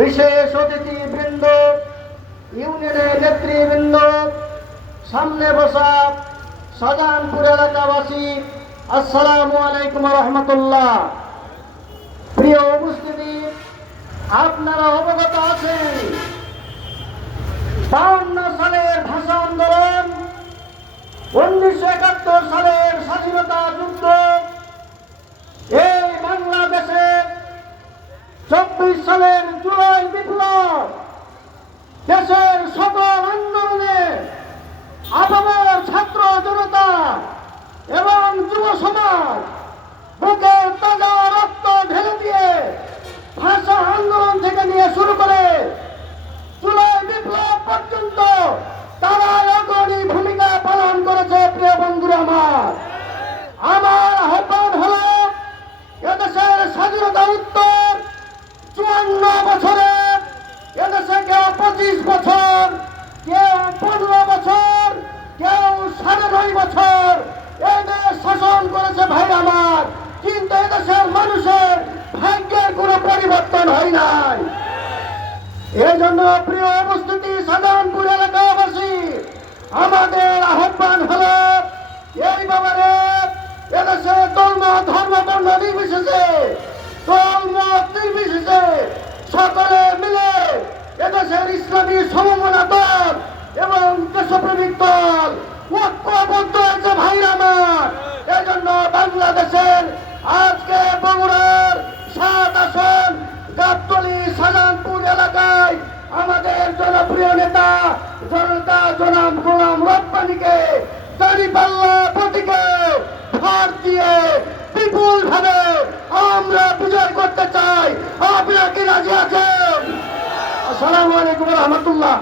বিশেষ অতিথিবৃন্দ, ইউনিয়নের নেতৃবৃন্দ, সামনে বসা শাহজাহানপুর এলাকাবাসী, আসসালামু আলাইকুম রহমতুল্লাহ। প্রিয় উপস্থিতি, আপনারা অবগত আছেন 52 সালের ভাষা আন্দোলন, 1971 সালের স্বাধীনতা যুদ্ধ, এই বাংলাদেশে 24 সালের জুলাই বিপ্লব, দেশের সকল আন্দোলনে আপামর ছাত্র জনতা এবং যুব সমাজ বুকের তাজা রক্ত ঢেলে দিয়ে ভাষা আন্দোলন থেকে নিয়ে শুরু করে জুলাই বিপ্লব পর্যন্ত তারা অগ্রণী ভূমিকা পালন করেছে। প্রিয় বন্ধুরা, আমার আহ্বান হলো এদেশের স্বাধীনতা উত্তর 54 বছরে, এদেশে কেউ 25 বছর, কেউ 15 বছর, কেউ 9.5 বছর এই দেশ শাসন করেছে ভাই আমার, কিন্তু এদেশের মানুষের ভাগ্যের কোনো পরিবর্তন হয় নাই। এই জন্য প্রিয় উপস্থিতি, শাহজাহানপুর এলাকাবাসী, আমাদের আহ্বান হলো এই ব্যাপারে এদেশে ধর্ম বর্ণ নির্বিশেষে, দলমত নির্বিশেষে সকলে মিলে এদেশের ইসলামী সমমনা দল এবং দেশপ্রেমিক দল ঐক্যবদ্ধ হয়েছে ভাই আমার। এই জন্য বাংলাদেশের আজকে বগুড়ার 7 আসন গাবতলী শাহজাহানপুর এলাকায় আমাদের জনপ্রিয় নেতা জনতা জনাব গোলাম রব্বানীকে দাঁড়িপাল্লা প্রতীকে ভোট দিয়ে বিপুল ভাবে আমরা বিজয় করতে চাই। আপনারা কি রাজি আছেন? আসসালামু আলাইকুম রহমতুল্লাহ।